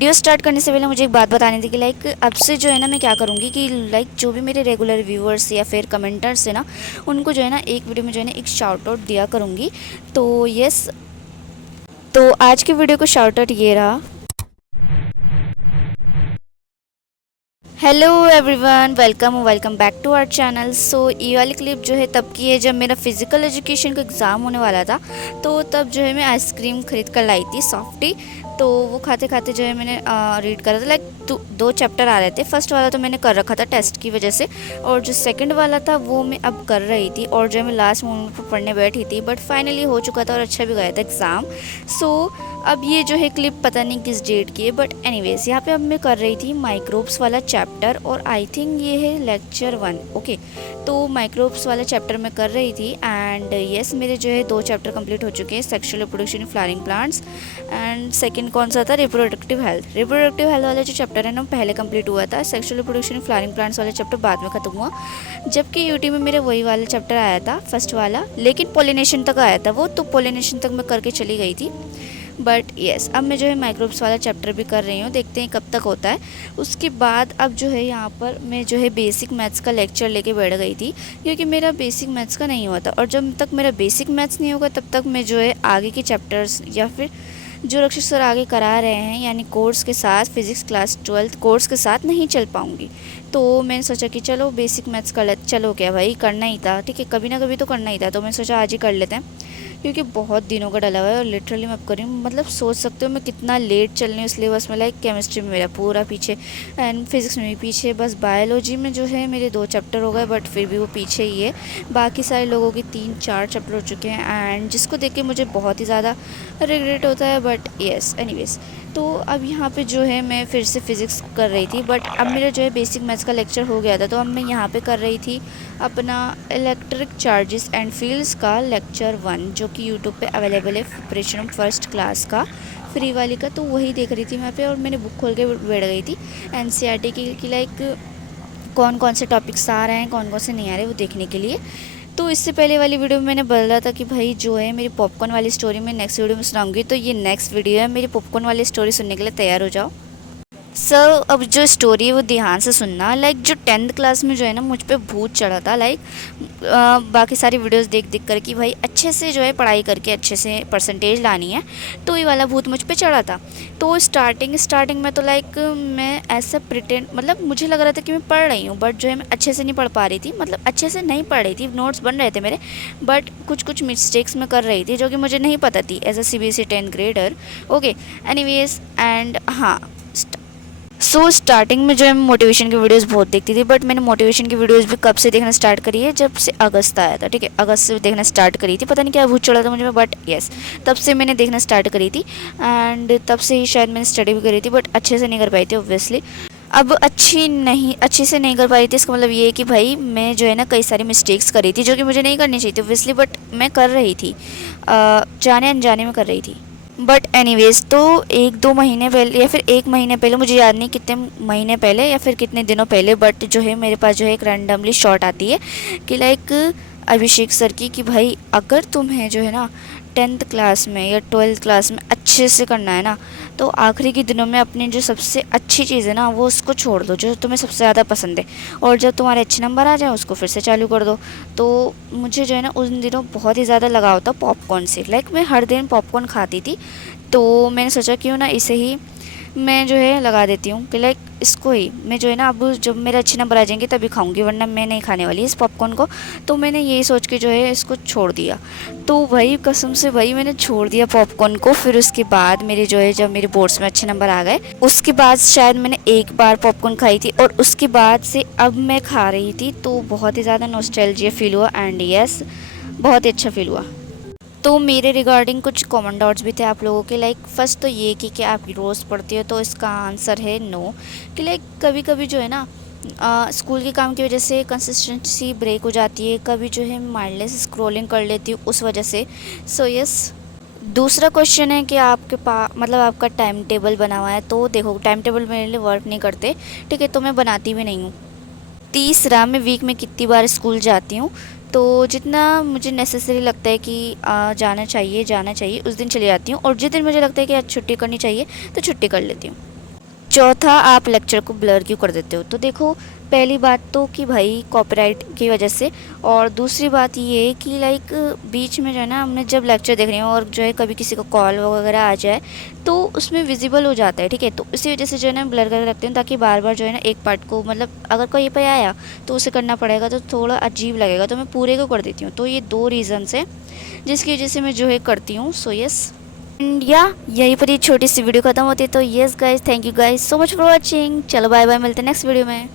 Video start करने से पहले मुझे एक बात बतानी थी कि लाइक अब से जो है ना मैं क्या करूँगी कि लाइक जो भी मेरे रेगुलर व्यूअर्स या फिर कमेंटर्स है ना, उनको जो है ना एक वीडियो में जो है ना एक शाउट आउट दिया करूँगी। तो यस, तो आज की वीडियो को शाउट आउट ये रहा। Hello everyone, welcome back to our channel. So ये वाली क्लिप जो है तब की है जब मेरा फिज़िकल एजुकेशन का एग्ज़ाम होने वाला था। तो तब जो है मैं आइसक्रीम ख़रीद कर लाई थी, सॉफ्टी। तो वो खाते खाते जो है मैंने रीड करा था। लाइक दो चैप्टर आ रहे थे। फर्स्ट वाला तो मैंने कर रखा था टेस्ट की वजह से, और जो सेकंड वाला था वो मैं अब कर रही थी, और जो मैं लास्ट मोमेंट पर पढ़ने बैठी थी। बट फाइनली हो चुका था और अच्छा भी गया था एग्ज़ाम। सो अब ये जो है क्लिप पता नहीं किस डेट की है, बट एनीवेज यहाँ पे अब मैं कर रही थी माइक्रोब्स वाला चैप्टर, और आई थिंक ये है लेक्चर 1। ओके, तो माइक्रोब्स वाला चैप्टर मैं कर रही थी। एंड यस, मेरे जो है 2 चैप्टर कंप्लीट हो चुके हैं, sexual reproduction in flowering plants. And second कौन सा था? रिप्रोडक्टिव हेल्थ वाला जो चैप्टर है ना पहले कंप्लीट हुआ था। Sexual reproduction in flowering plants वाला चैप्टर बाद में ख़त्म हुआ, जबकि यूटी में मेरे वही वाला चैप्टर आया था, फर्स्ट वाला, लेकिन पोलिनेशन तक आया था वो, तो पोलिनेशन तक मैं करके चली गई थी। बट यस, अब मैं जो है माइक्रोब्स वाला चैप्टर भी कर रही हूँ, देखते हैं कब तक होता है। उसके बाद अब जो है यहाँ पर मैं जो है बेसिक मैथ्स का लेक्चर लेके बैठ गई थी, क्योंकि मेरा बेसिक मैथ्स का नहीं हुआ था। और जब तक मेरा बेसिक मैथ्स नहीं होगा तब तक मैं जो है आगे के चैप्टर्स या फिर जो रक्षक सर आगे करा रहे हैं यानी कोर्स के साथ, फिज़िक्स क्लास 12 कोर्स के साथ नहीं चल पाऊँगी। तो मैंने सोचा कि चलो बेसिक मैथ्स कर लेते। चलो क्या भाई, करना ही था, ठीक है, कभी ना कभी तो करना ही था। तो मैंने सोचा आज ही कर लेते हैं, क्योंकि बहुत दिनों का डला हुआ है। और लिटरली मैं अब कर रही हूँ, मतलब सोच सकते हो मैं कितना लेट चल रही हूँ सिलेबस में। लाइक केमिस्ट्री में मेरा पूरा पीछे, एंड फिज़िक्स में भी पीछे। बस बायोलॉजी में जो है मेरे 2 चैप्टर हो गए, बट फिर भी वो पीछे ही है। बाकी सारे लोगों के 3-4 चैप्टर हो चुके हैं, एंड जिसको देख के मुझे बहुत ही ज़्यादा रिग्रेट होता है। बट येस, एनीवेज, तो अब यहाँ पे जो है मैं फिर से फ़िज़िक्स कर रही थी। बट अब मेरा जो है बेसिक मैथ्स का लेक्चर हो गया था, तो अब मैं यहाँ पे कर रही थी अपना इलेक्ट्रिक चार्जेस एंड फील्ड्स का लेक्चर 1, जो कि यूट्यूब पे अवेलेबल है, प्रिपरेशन फर्स्ट क्लास का, फ्री वाली का। तो वही देख रही थी मैं पे, और मैंने बुक खोल के बैठ गई थी एनसीईआरटी की लाइक कौन कौन से टॉपिक्स आ रहे हैं, कौन कौन से नहीं आ रहे, वो देखने के लिए। तो इससे पहले वाली वीडियो में मैंने बोला था कि भाई जो है मेरी पॉपकॉर्न वाली स्टोरी मैं नेक्स्ट वीडियो में सुनाऊंगी। तो ये नेक्स्ट वीडियो है, मेरी पॉपकॉर्न वाली स्टोरी सुनने के लिए तैयार हो जाओ। सर अब जो स्टोरी है वो ध्यान से सुनना। लाइक जो 10th क्लास में जो है ना मुझ पे भूत चढ़ा था। लाइक बाकी सारी वीडियोस देख देख कर कि भाई अच्छे से जो है पढ़ाई करके अच्छे से परसेंटेज लानी है, तो ये वाला भूत मुझ पे चढ़ा था। तो स्टार्टिंग में तो लाइक मैं ऐसा प्रिटेंड, मतलब मुझे लग रहा था कि मैं पढ़ रही हूँ, बट जो है मैं अच्छे से नहीं पढ़ पा रही थी। मतलब अच्छे से नहीं पढ़ रही थी, नोट्स बन रहे थे मेरे, बट कुछ मिस्टेक्स मैं कर रही थी जो कि मुझे नहीं पता थी as a CBSE 10th grader. Okay, anyways, and हाँ, स्टार्टिंग में जो है मोटिवेशन की वीडियोस बहुत देखती थी। बट मैंने मोटिवेशन की वीडियोस भी कब से देखना स्टार्ट करी है? जब से अगस्त आया था, ठीक है, अगस्त से देखना स्टार्ट करी थी। पता नहीं क्या भूत चढ़ा था मुझे, बट यस, तब से मैंने देखना स्टार्ट करी थी। एंड तब से ही शायद मैंने स्टडी भी करी थी, बट अच्छे से नहीं कर पाई थी ऑब्वियसली। अब अच्छे से नहीं कर पाई थी, इसका मतलब ये है कि भाई मैं जो है ना कई सारी मिस्टेक्स करी थी जो कि मुझे नहीं करनी चाहिए थी ऑब्वियसली, बट मैं कर रही थी, जाने अनजाने में कर रही थी। बट एनीवेज, तो 1-2 महीने पहले या फिर 1 महीने पहले, मुझे याद नहीं कितने महीने पहले या फिर कितने दिनों पहले, बट जो है मेरे पास जो है एक रैंडमली शॉट आती है कि लाइक अभिषेक सर की, कि भाई अगर तुम्हें जो है ना 10th क्लास में या 12th क्लास में अच्छे से करना है ना, तो आखिरी के दिनों में अपनी जो सबसे अच्छी चीज़ है ना वो उसको छोड़ दो जो तुम्हें सबसे ज़्यादा पसंद है, और जब तुम्हारे अच्छे नंबर आ जाए उसको फिर से चालू कर दो। तो मुझे जो है ना उन दिनों बहुत ही ज़्यादा लगाव था पॉपकॉर्न से। लाइक मैं हर दिन पॉपकॉर्न खाती थी, तो मैंने सोचा क्यों ना इसे ही मैं जो है लगा देती हूँ कि लाइक इसको ही मैं जो है ना अब जब मेरे अच्छे नंबर आ जाएंगे तभी खाऊंगी, वरना मैं नहीं खाने वाली इस पॉपकॉर्न को। तो मैंने यही सोच के जो है इसको छोड़ दिया। तो भाई कसम से भाई मैंने छोड़ दिया पॉपकॉर्न को। फिर उसके बाद मेरे जो है जब मेरे बोर्ड्स में अच्छे नंबर आ गए, उसके बाद शायद मैंने एक बार पॉपकॉर्न खाई थी, और उसके बाद से अब मैं खा रही थी। तो बहुत ही ज़्यादा नॉस्टैल्जिया फील हुआ, एंड यस, बहुत ही अच्छा फील हुआ। तो मेरे रिगार्डिंग कुछ कॉमन डॉट्स भी थे आप लोगों के। लाइक फर्स्ट तो ये कि आप रोज़ पढ़ती हो, तो इसका आंसर है नो। कि लाइक कभी कभी जो है ना स्कूल के काम की वजह से कंसिस्टेंसी ब्रेक हो जाती है, कभी जो है माइंडलेस स्क्रॉलिंग कर लेती हूँ उस वजह से। सो यस, दूसरा क्वेश्चन है कि आपके पास मतलब आपका टाइम टेबल बना हुआ है, तो देखो टाइम टेबल मेरे लिए वर्क नहीं करते, ठीक है, तो मैं बनाती भी नहीं हूँ। तीसरा, मैं वीक में कितनी बार स्कूल जाती हूँ, तो जितना मुझे नेसेसरी लगता है कि जाना चाहिए उस दिन चली जाती हूँ, और जिस दिन मुझे लगता है कि आज छुट्टी करनी चाहिए तो छुट्टी कर लेती हूँ। चौथा, आप लेक्चर को ब्लर क्यों कर देते हो? तो देखो, पहली बात तो कि भाई कॉपीराइट की वजह से, और दूसरी बात ये कि लाइक बीच में जो है ना, हमने जब लेक्चर देख रहे हो और जो है कभी किसी को कॉल वगैरह आ जाए तो उसमें विजिबल हो जाता है, ठीक है। तो इसी वजह से जो है ना ब्लर करके रखते हैं, ताकि बार बार जो है ना एक पार्ट को, मतलब अगर कोई पे आया तो उसे करना पड़ेगा तो थोड़ा अजीब लगेगा, तो मैं पूरे को कर देती हूँ। तो ये 2 रीज़न्स है जिसकी वजह से मैं जो है करती हूँ। सो यस, एंड या यहीं पर ये छोटी सी वीडियो खत्म होती है। तो yes guys, thank you guys so much for watching. चलो बाय बाय, मिलते हैं नेक्स्ट वीडियो में।